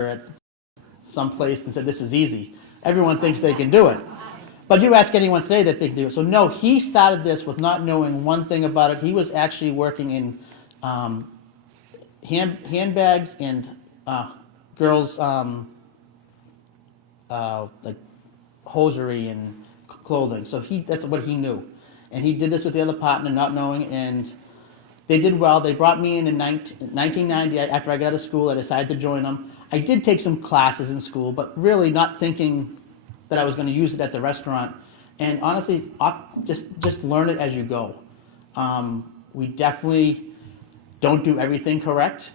at some place and said, this is easy. Everyone thinks they can do it. But you ask anyone today that they can do it. So no, he started this with not knowing one thing about it. He was actually working in handbags and girls' like hosiery and clothing. So that's what he knew. And he did this with the other partner, not knowing, and they did well. They brought me in 1990. After I got out of school, I decided to join them. I did take some classes in school, but really not thinking that I was going to use it at the restaurant. And honestly, just learn it as you go. We definitely don't do everything correct.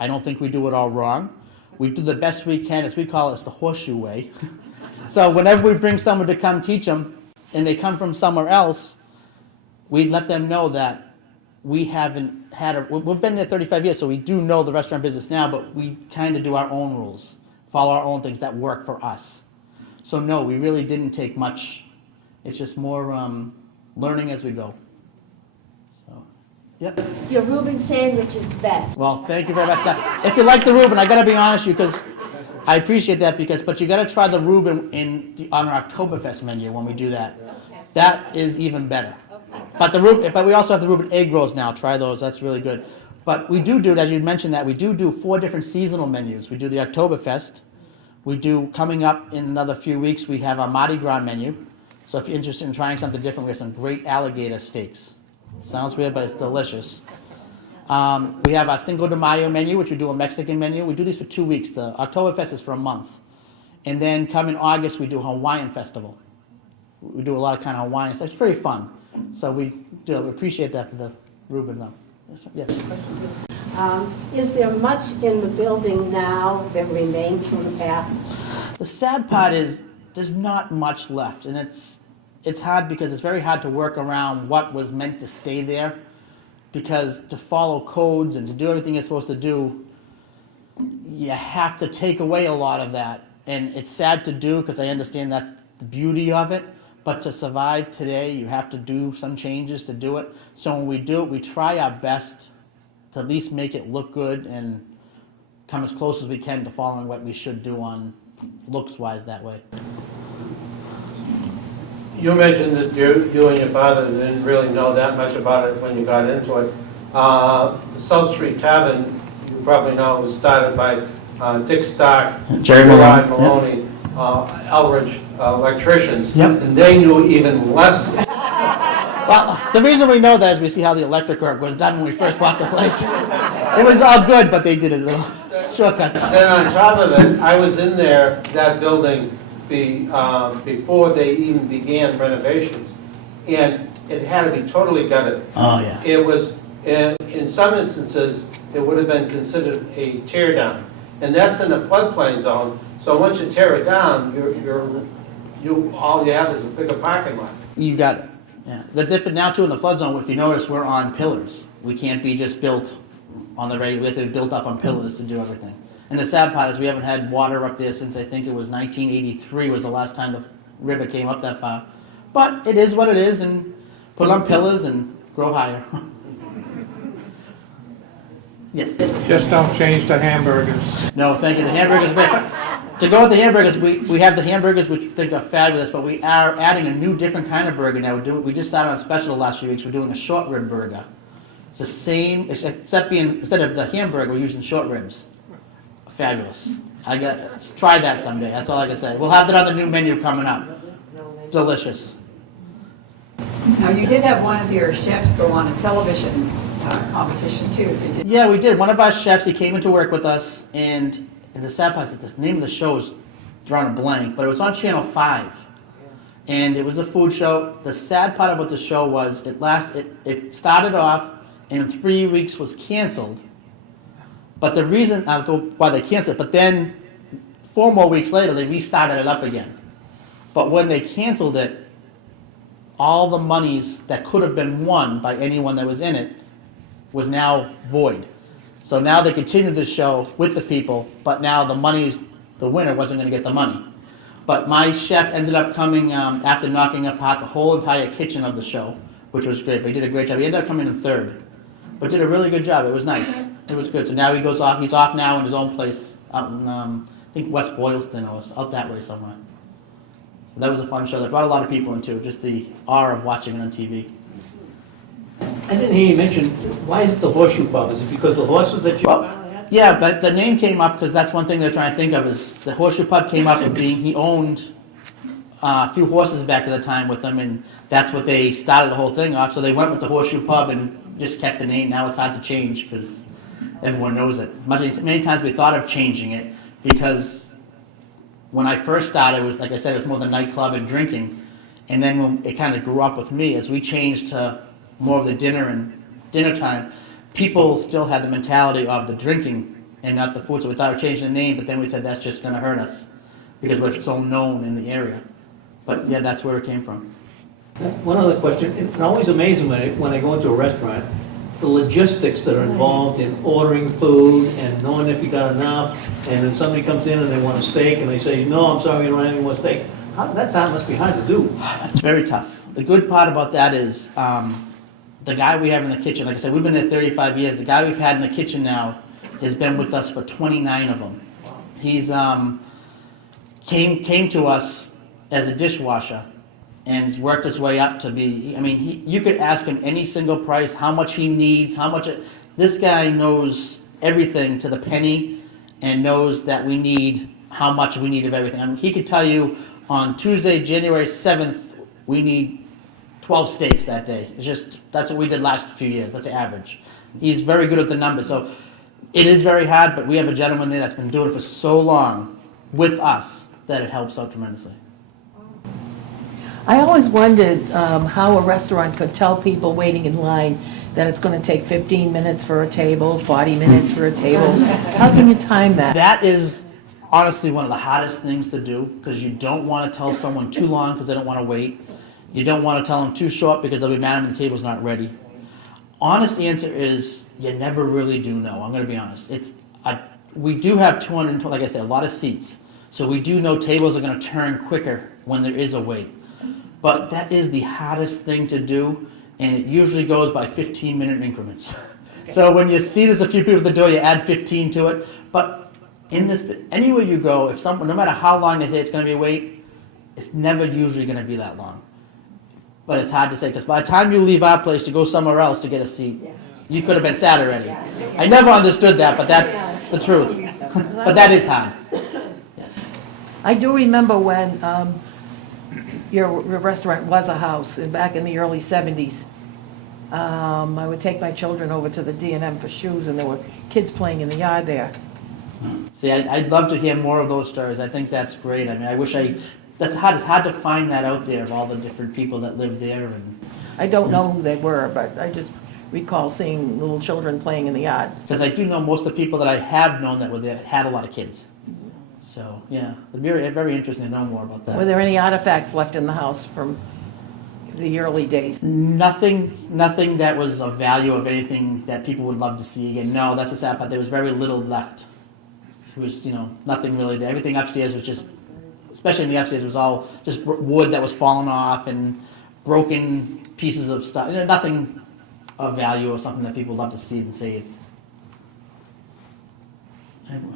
I don't think we do it all wrong. We do the best we can, as we call it, it's the horseshoe way. So whenever we bring someone to come teach them, and they come from somewhere else, we let them know that we haven't had we've been there 35 years, so we do know the restaurant business now, but we kind of do our own rules, follow our own things that work for us. So no, we really didn't take much. It's just more learning as we go. So, yep. Your Reuben sandwich is the best. Well, thank you very much. Now, if you like the Reuben, I got to be honest with you, because I appreciate that, but you got to try the Reuben on our Oktoberfest menu when we do that. Okay. That is even better. Okay. But we also have the Reuben egg rolls now. Try those. That's really good. But we do, as you mentioned, that we do 4 different seasonal menus. We do the Oktoberfest. We do, coming up in another few weeks, we have our Mardi Gras menu. So if you're interested in trying something different, we have some great alligator steaks. Sounds weird, but it's delicious. We have our Cinco de Mayo menu, which we do a Mexican menu. We do these for 2 weeks. The Oktoberfest is for a month. And then come in August, we do a Hawaiian festival. We do a lot of kind of Hawaiian stuff. It's pretty fun. So we appreciate that for the Reuben, though. Yes. Is there much in the building now that remains from the past? The sad part is there's not much left, and it's hard because it's very hard to work around what was meant to stay there, because to follow codes and to do everything you're supposed to do, you have to take away a lot of that. And it's sad to do because I understand that's the beauty of it, but to survive today, you have to do some changes to do it. So when we do it, we try our best to at least make it look good and come as close as we can to following what we should do on looks-wise that way. You mentioned that you and your father didn't really know that much about it when you got into it. The South Street Tavern, you probably know, was started by Dick Stark, Jerry Maloney, yep. Elridge electricians, yep. And they knew even less. Well, the reason we know that is we see how the electric work was done when we first bought the place. It was all good, but they did it little shortcuts. And on top of it, I was in there, that building, before they even began renovations, and it had to be totally gutted. Oh, yeah. It was, in some instances, it would have been considered a tear down, and that's in a floodplain zone. So once you tear it down, all you have is a bigger parking lot. You got it. Yeah. The different now too in the flood zone. If you notice, we're on pillars. We can't be just built on the regular. We have to be built up on pillars to do everything. And the sad part is we haven't had water up there since I think it was 1983 was the last time the river came up that far. But it is what it is, and put it on pillars and grow higher. Yes. Just don't change the hamburgers. No, thank you. The hamburgers are great. To go with the hamburgers, we have the hamburgers, which we think are fabulous, but we are adding a new, different kind of burger now. We just started on special the last few weeks. We're doing a short rib burger. It's the same, except instead of the hamburger, we're using short ribs. Fabulous. Try that someday. That's all I can say. We'll have that on the new menu coming up. Delicious. Now, you did have one of your chefs go on a television competition too. Yeah, we did. One of our chefs, he came into work with us, and the sad part is that the name of the show is drawing a blank, but it was on Channel 5. And it was a food show. The sad part about the show was it started off and in 3 weeks was canceled. But the reason, I'll go why they canceled it, but then 4 more weeks later, they restarted it up again. But when they canceled it, all the monies that could have been won by anyone that was in it was now void. So now they continued the show with the people, but now the winner wasn't going to get the money. But my chef ended up coming after knocking apart the whole entire kitchen of the show, which was great. But he did a great job. He ended up coming in third, but did a really good job. It was nice. It was good. So now he's off now in his own place out in, I think West Boylston or out that way somewhere. So that was a fun show. That brought a lot of people into it, just the awe of watching it on TV. I didn't hear you mention, why is it the Horseshoe Pub? Is it because the horses that you Well, finally had? yeah, but the name came up because that's one thing they're trying to think of is the Horseshoe Pub came up with being, he owned a few horses back at the time with them, and that's what they started the whole thing off. So they went with the Horseshoe Pub and just kept the name. Now it's hard to change because everyone knows it. Many times we thought of changing it because when I first started, it was, like I said, it was more the nightclub and drinking. And then when it kind of grew up with me, as we changed to more of the dinner time, people still had the mentality of the drinking and not the food. So we thought of changing the name, but then we said that's just going to hurt us because we're so known in the area. But yeah, that's where it came from. One other question, it always amazes me when I go into a restaurant, the logistics that are involved in ordering food and knowing if you got enough, and then somebody comes in and they want a steak, and they say, no, I'm sorry, we don't have any more steak. That must be hard to do. It's very tough. The good part about that is the guy we have in the kitchen, like I said, we've been there 35 years. The guy we've had in the kitchen now has been with us for 29 of them. He's came to us as a dishwasher and he's worked his way up to be, I mean, you could ask him any single price, how much he needs, this guy knows everything to the penny and knows that we need, how much we need of everything. I mean, he could tell you on Tuesday, January 7th, we need 12 steaks that day. It's just, that's what we did last few years. That's the average. He's very good at the numbers. So it is very hard, but we have a gentleman there that's been doing it for so long with us that it helps out tremendously. I always wondered how a restaurant could tell people waiting in line that it's going to take 15 minutes for a table, 40 minutes for a table. How can you time that? That is honestly one of the hardest things to do because you don't want to tell someone too long because they don't want to wait. You don't want to tell them too short because they'll be mad when the table's not ready. Honest answer is you never really do know. I'm going to be honest. We do have 200, like I said, a lot of seats. So we do know tables are going to turn quicker when there is a wait. But that is the hardest thing to do, and it usually goes by 15-minute increments. So when you see there's a few people at the door, you add 15 to it. But in this, anywhere you go, if someone, no matter how long they say it's going to be a wait, it's never usually going to be that long. But it's hard to say, because by the time you leave our place to go somewhere else to get a seat, you could have been sat already. I never understood that, but that's the truth. But that is hard. I do remember when your restaurant was a house back in the early 70s. I would take my children over to the D&M for shoes, and there were kids playing in the yard there. See, I'd love to hear more of those stories. I think that's great. I mean, I wish it's hard to find that out there of all the different people that live there. And I don't know who they were, but I just recall seeing little children playing in the yard. because I do know most of the people that I have known that were there had a lot of kids. So, yeah, it'd be very interesting to know more about that. Were there any artifacts left in the house from the early days? Nothing that was of value of anything that people would love to see again. No, that's the sad part. There was very little left. It was, nothing really there. Everything upstairs was just, especially in the upstairs, was all just wood that was falling off and broken pieces of stuff. Nothing of value or something that people love to see and save.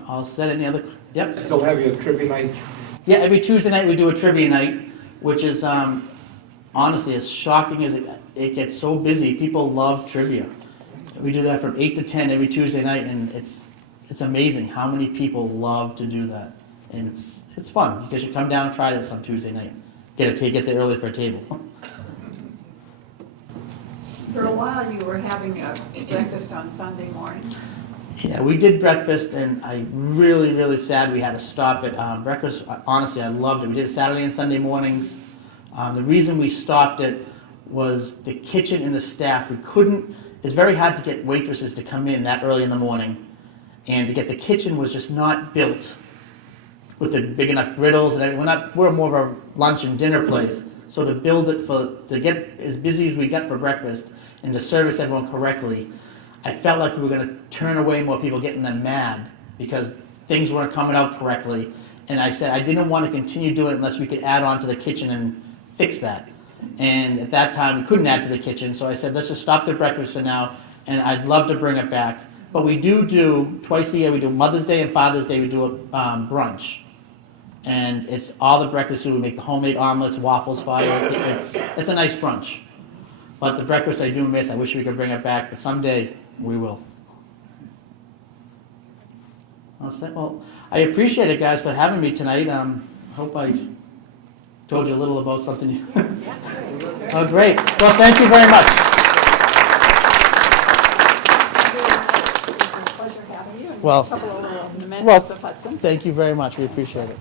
All set. Any other? Yep. Still have your trivia night? Yeah, every Tuesday night we do a trivia night, which is honestly as shocking as it gets so busy. People love trivia. We do that from 8 to 10 every Tuesday night, and it's amazing how many people love to do that. And it's fun because you come down and try this on Tuesday night. Get there early for a table. For a while, you were having a breakfast on Sunday morning. Yeah, we did breakfast, and I really sad we had to stop it. Breakfast, honestly, I loved it. We did it Saturday and Sunday mornings. The reason we stopped it was the kitchen and the staff. It's very hard to get waitresses to come in that early in the morning, and to get the kitchen was just not built with the big enough griddles and everything. We're more of a lunch and dinner place. So to build it to get as busy as we got for breakfast and to service everyone correctly, I felt like we were going to turn away more people, getting them mad because things weren't coming out correctly. And I said I didn't want to continue doing it unless we could add on to the kitchen and fix that. And at that time, we couldn't add to the kitchen, so I said, let's just stop the breakfast for now, and I'd love to bring it back. But we do twice a year, we do Mother's Day and Father's Day, we do a brunch. And it's all the breakfast food, we make the homemade omelets, waffles for you, it's a nice brunch. But the breakfast I do miss, I wish we could bring it back, but someday we will. Well, I appreciate it, guys, for having me tonight. Hope I told you a little about something. Oh, great. Well, thank you very much. Pleasure having you. Well, A couple of little well, mementos of Hudson. thank you very much. We appreciate it.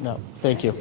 No, thank you.